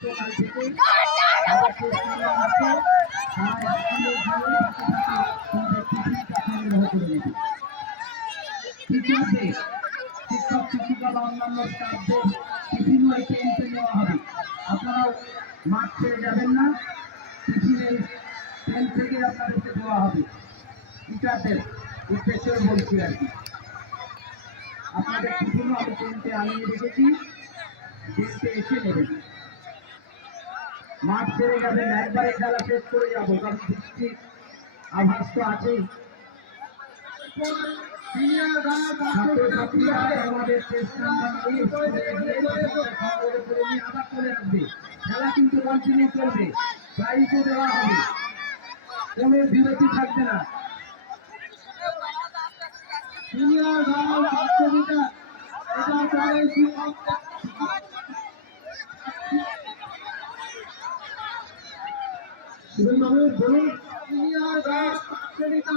সকাল থেকে আবার চেষ্টা আছে তারা স্কুলে গিয়ে তোমাদের টিফিনটা সংগ্রহ করে নেবে। টিচারদের, শিক্ষক শিক্ষিকা বা অন্যান্য স্টাফদের টিফিনও এই টেন্টে নেওয়া হবে। আপনারাও মাঠ ছেড়ে যাবেন না, টিফিনের টেন্ট থেকে আপনাদেরকে দেওয়া হবে। টিচারদের উদ্দেশ্যে বলছি আর কি, আপনাদের টিফিনও আমি টেন্টে আনিয়ে রেখেছি, টেন্টে এসে নেবেন। মাঠ ছেড়ে যাবেন না, একবারে খেলা শেষ করে যাবো, কারণ বৃষ্টির আভাস তো আছেই। ছাত্রছাত্রীরা আমাদের আবার চলে আসবে, খেলা কিন্তু কন্টিনিউ চলবে, প্রাইজও দেওয়া হবে, কোনো বিরতি থাকবে না। সিনিয়র দল ছাত্রীরা এটা তাদের বলুন সিনিয়র দল ছাত্রীরা